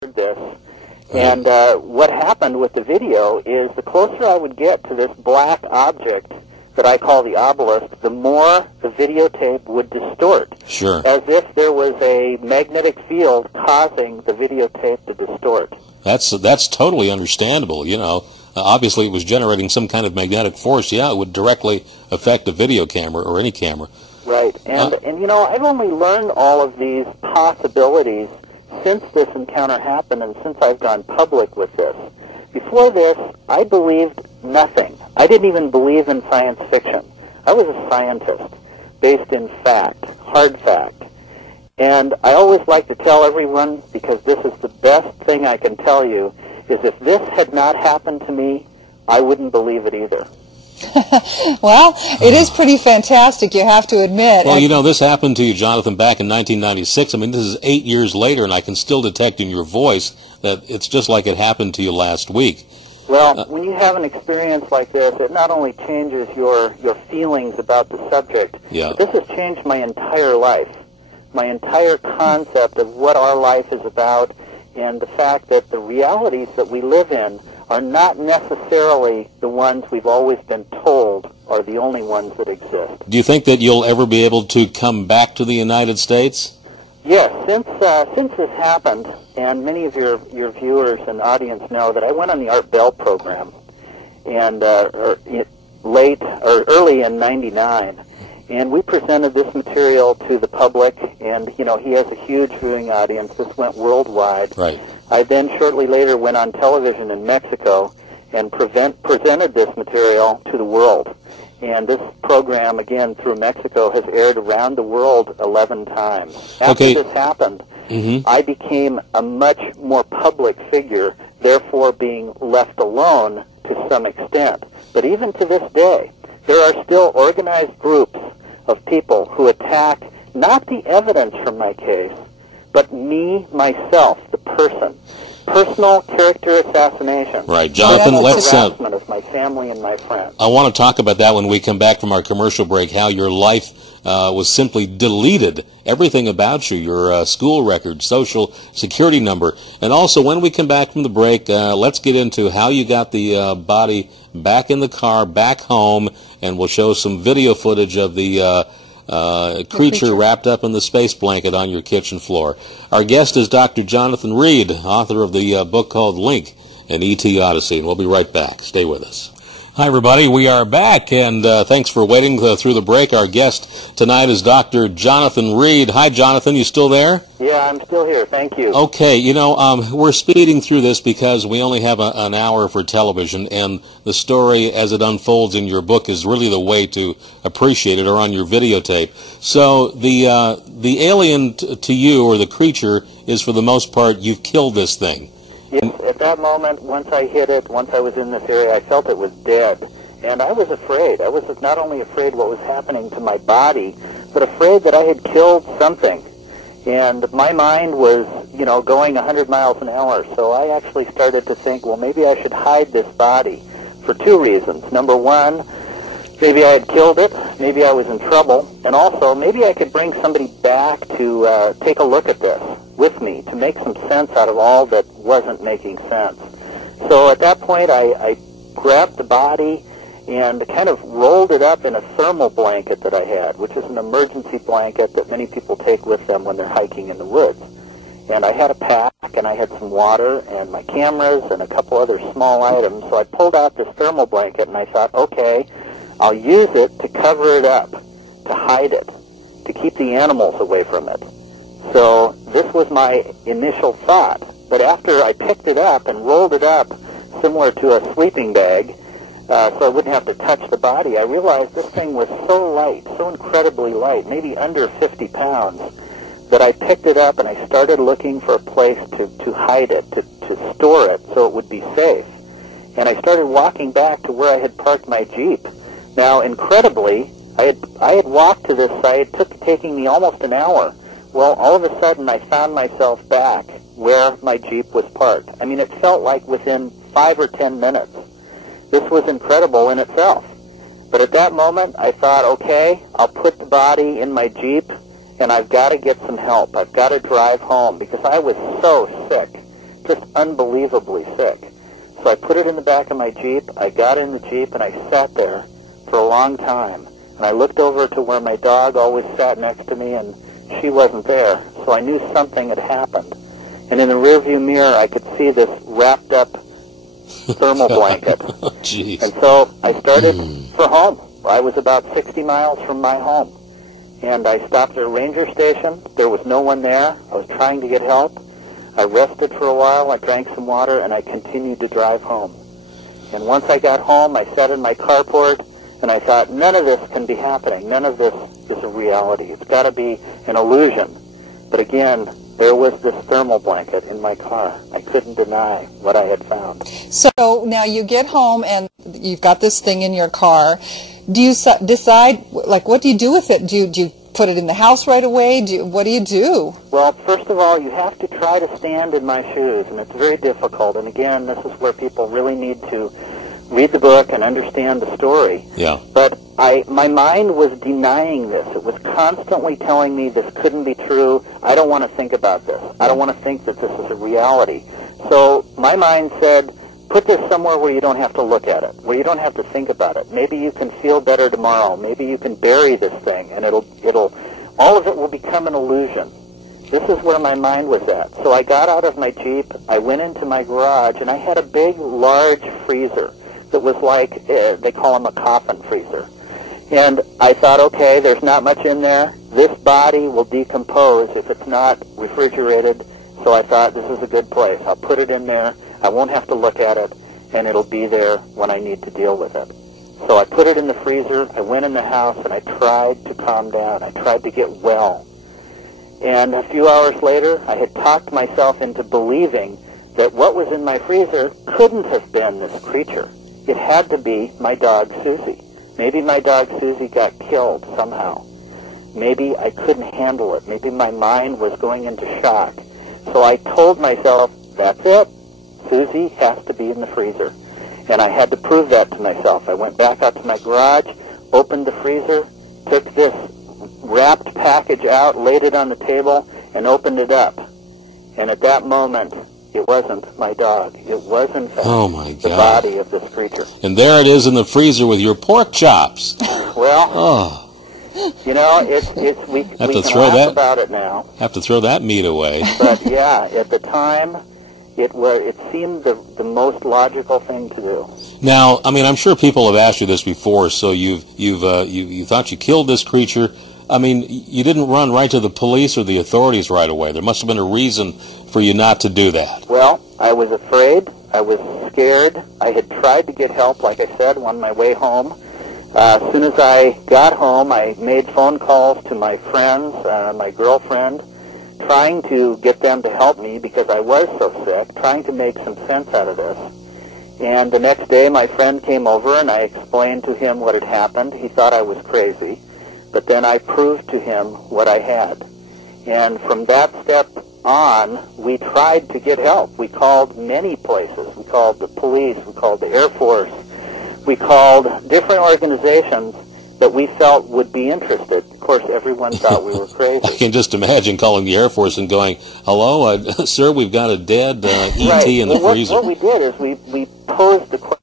this. And what happened with the video is the closer I would get to this black object that I call the obelisk, the more the videotape would distort. Sure. As if there was a magnetic field causing the videotape to distort. That's totally understandable, you know. Obviously, it was generating some kind of magnetic force. Yeah, it would directly affect a video camera or any camera. Right. And you know, I've only learned all of these possibilities since this encounter happened and since I've gone public with this. Before this, I believed nothing. I didn't even believe in science fiction. I was a scientist based in fact, hard fact. And I always like to tell everyone, because this is the best thing I can tell you, is if this had not happened to me, I wouldn't believe it either. Well, it is pretty fantastic, you have to admit. Well, you know, this happened to you, Jonathan, back in 1996. I mean, this is 8 years later, and I can still detect in your voice that it's just like it happened to you last week. Well, when you have an experience like this, it not only changes your feelings about the subject, but this has changed my entire life, my entire concept of what our life is about, and the fact that the realities that we live in are not necessarily the ones we've always been told are the only ones that exist. Do you think that you'll ever be able to come back to the United States? Yes, since this happened, and many of your viewers and audience know that I went on the Art Bell program, and early in '99, and we presented this material to the public, and you know, he has a huge viewing audience. This went worldwide. Right. I then shortly later went on television in Mexico and presented this material to the world. And this program, again, through Mexico, has aired around the world 11 times. After this happened, I became a much more public figure, therefore being left alone to some extent. But even to this day, there are still organized groups of people who attack not the evidence from my case, but me, myself, the person. Personal character assassination. Right, Jonathan, let's harassment of my family and my friends. I want to talk about that when we come back from our commercial break, how your life was simply deleted. Everything about you, your school record, social security number. And also, when we come back from the break, let's get into how you got the body back in the car, back home, and we'll show some video footage of the creature wrapped up in the space blanket on your kitchen floor. Our guest is Dr. Jonathan Reed, author of the book called Link, an E.T. Odyssey, and we'll be right back. Stay with us. Hi, everybody. We are back, and thanks for waiting through the break. Our guest tonight is Dr. Jonathan Reed. Hi, Jonathan. You still there? Yeah, I'm still here. Thank you. Okay. You know, we're speeding through this because we only have an hour for television, and the story as it unfolds in your book is really the way to appreciate it, or on your videotape. So the alien to you, or the creature, is for the most part, you've killed this thing. Yes, at that moment, once I hit it, once I was in this area, I felt it was dead. And I was afraid. I was not only afraid what was happening to my body, but afraid that I had killed something. And my mind was, you know, going 100 miles an hour. So I actually started to think, well, maybe I should hide this body for two reasons. Number one, maybe I had killed it, maybe I was in trouble, and also maybe I could bring somebody back to take a look at this with me, to make some sense out of all that wasn't making sense. So at that point, I grabbed the body and kind of rolled it up in a thermal blanket that I had, which is an emergency blanket that many people take with them when they're hiking in the woods. And I had a pack, and I had some water, and my cameras, and a couple other small items. So I pulled out this thermal blanket, and I thought, okay, I'll use it to cover it up, to hide it, to keep the animals away from it. So this was my initial thought. But after I picked it up and rolled it up, similar to a sleeping bag, so I wouldn't have to touch the body, I realized this thing was so light, so incredibly light, maybe under 50 pounds, that I picked it up and I started looking for a place to hide it, to store it so it would be safe. And I started walking back to where I had parked my Jeep. Now, incredibly, I had walked to this site, taking me almost an hour. Well, all of a sudden, I found myself back where my Jeep was parked. I mean, it felt like within 5 or 10 minutes. This was incredible in itself. But at that moment, I thought, okay, I'll put the body in my Jeep, and I've got to get some help. I've got to drive home, because I was so sick, just unbelievably sick. So I put it in the back of my Jeep. I got in the Jeep, and I sat there for a long time. And I looked over to where my dog always sat next to me, and she wasn't there. So I knew something had happened. And in the rearview mirror, I could see this wrapped up thermal blanket. Jeez. And so I started for home. I was about 60 miles from my home. And I stopped at a ranger station. There was no one there. I was trying to get help. I rested for a while. I drank some water, and I continued to drive home. And once I got home, I sat in my carport, and I thought, none of this can be happening. None of this is a reality. It's got to be an illusion. But again, there was this thermal blanket in my car. I couldn't deny what I had found. So now you get home and you've got this thing in your car. Do you decide, like, what do you do with it? Do you put it in the house right away? What do you do? Well, first of all, you have to try to stand in my shoes, and it's very difficult. And again, this is where people really need to read the book and understand the story. Yeah. But my mind was denying this. It was constantly telling me this couldn't be true. I don't want to think about this. I don't want to think that this is a reality. So my mind said, put this somewhere where you don't have to look at it, where you don't have to think about it. Maybe you can feel better tomorrow. Maybe you can bury this thing, and all of it will become an illusion. This is where my mind was at. So I got out of my Jeep, I went into my garage, and I had a big, large freezer that was like, they call them a coffin freezer. And I thought, okay, there's not much in there. This body will decompose if it's not refrigerated. So I thought, this is a good place. I'll put it in there. I won't have to look at it, and it'll be there when I need to deal with it. So I put it in the freezer. I went in the house, and I tried to calm down. I tried to get well. And a few hours later, I had talked myself into believing that what was in my freezer couldn't have been this creature. It had to be my dog, Susie. Maybe my dog, Susie, got killed somehow. Maybe I couldn't handle it. Maybe my mind was going into shock. So I told myself, that's it. Susie has to be in the freezer. And I had to prove that to myself. I went back out to my garage, opened the freezer, took this wrapped package out, laid it on the table, and opened it up. And at that moment, it wasn't my dog. It was, in fact, the body of this creature. And there it is in the freezer with your pork chops. Well, you know, we can laugh about it now. Have to throw that meat away. But yeah, at the time, it seemed the most logical thing to do. Now, I mean, I'm sure people have asked you this before. So you thought you killed this creature. I mean, you didn't run right to the police or the authorities right away. There must have been a reason for you not to do that. Well, I was afraid. I was scared. I had tried to get help, like I said, on my way home. As soon as I got home, I made phone calls to my friends, my girlfriend, trying to get them to help me because I was so sick, trying to make some sense out of this. And the next day, my friend came over, and I explained to him what had happened. He thought I was crazy. But then I proved to him what I had. And from that step on, we tried to get help. We called many places. We called the police. We called the Air Force. We called different organizations that we felt would be interested. Of course, everyone thought we were crazy. I can just imagine calling the Air Force and going, hello, sir, we've got a dead E.T. in the freezer. What we did is we posed the question.